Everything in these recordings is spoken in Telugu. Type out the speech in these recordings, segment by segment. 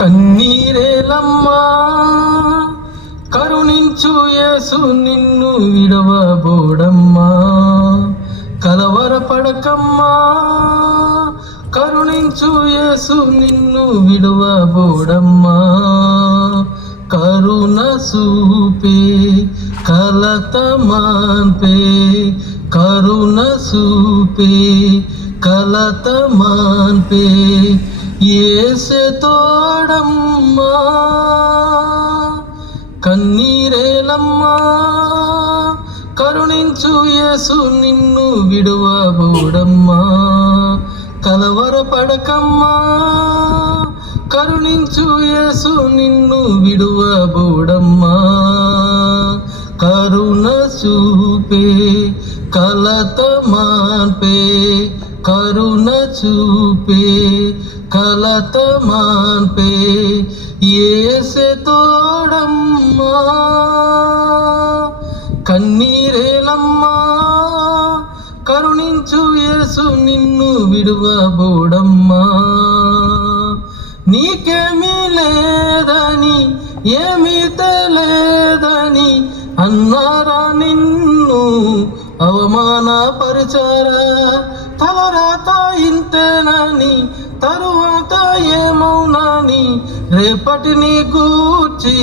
కన్నీరేలమ్మా కరుణించు యేసు నిన్ను విడవబోడమ్మా. కలవరపడకమ్మా కరుణించు యేసు నిన్ను విడవబోడమ్మా. కరుణ సూపే కలత మాన్పే, కరుణ సూపే కలత మాన్పే, యేసే తోడమ్మా. కన్నీరేలమ్మా కరుణించు యేసు నిన్ను విడువబోడమ్మా. కలవరపడకమ్మా కరుణించు యేసు నిన్ను విడువబోడమ్మా. కరుణ చూపే కలత మాన్పే, కరుణ చూపే కలత మాన్పే, యేసే తోడమ్మా. కన్నీరేలమ్మా కరుణించు యేసు నిన్ను విడువబోడమ్మా. నీకేమీ లేదని ఏమీ తెలియదని అన్నారా నిన్ను అవమానపరిచారా. తలరాత ఇంతేనని తరువాత ఏమౌనని రేపటిని గూర్చి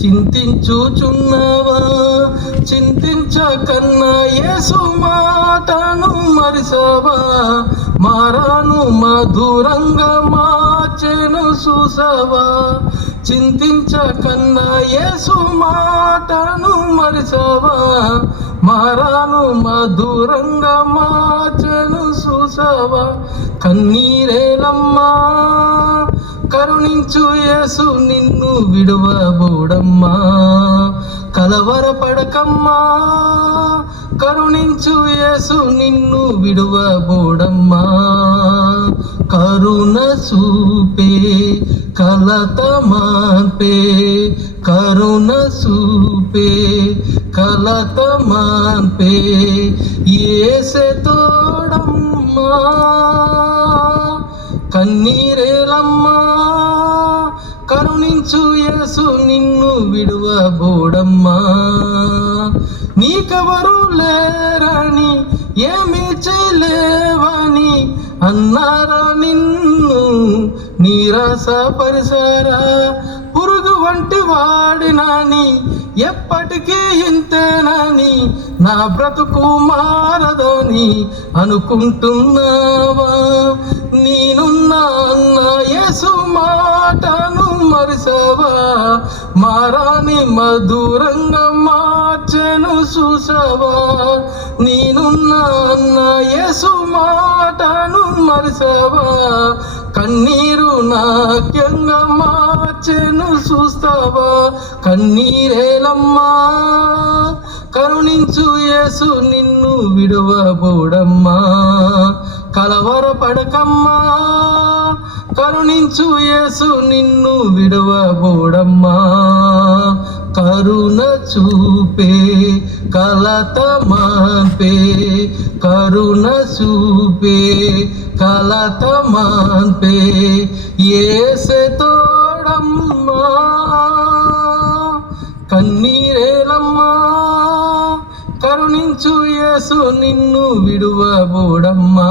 చింతించుచున్నావా. చింతించకన్నా యేసు మాటను మరిసావా. మారాను మధురంగా మార్చెను చూసావా. చింతించకన్నా యేసు మాటను మరిసావా. మారాను మధురంగా మార్చెను చూసావా. కన్నీరేలమ్మా కరుణించు యేసు నిన్ను విడువబోడమ్మా. కలవరపడకమ్మా కరుణించు యేసు నిన్ను విడువబోడమ్మా. కరుణ చూపే కలత మాన్పే, కరుణ చూపే కలత మాన్పే, యేసే తోడమ్మా. కన్నీరేలమ్మా కరుణించు యేసు నిన్ను విడువబోడమ్మా. నీకెవరు లేరని ఏమీ చేయలేవని అన్నారా నిన్ను నిరాశపరిచారా. పురుగు వంటి వాడినని ఎప్పటికీ ఇంతేనని నా బ్రతుకు మారదని అనుకుంటున్నావా. నేనున్నా అన్న యేసు మాటను మరిసావా. మారాని మధురంగా మార్చెను చూసావా. నేనున్నా అన్న యేసు మాటను మరిసావా. కన్నీరు నాట్యంగా మార్చెను చూస్తావా. కన్నీరేలమ్మా కరుణించు యేసు నిన్ను విడువబోడమ్మా. కలవరపడకమ్మా కరుణించు యేసు నిన్ను విడువబోడమ్మా. కరుణ చూపే కలత మాన్పే, కరుణ చూపే కలత మాన్పే, యేసే తోడమ్మా. కన్నీరేలమ్మా కరుణించు యేసు నిన్ను విడువబోడమ్మా.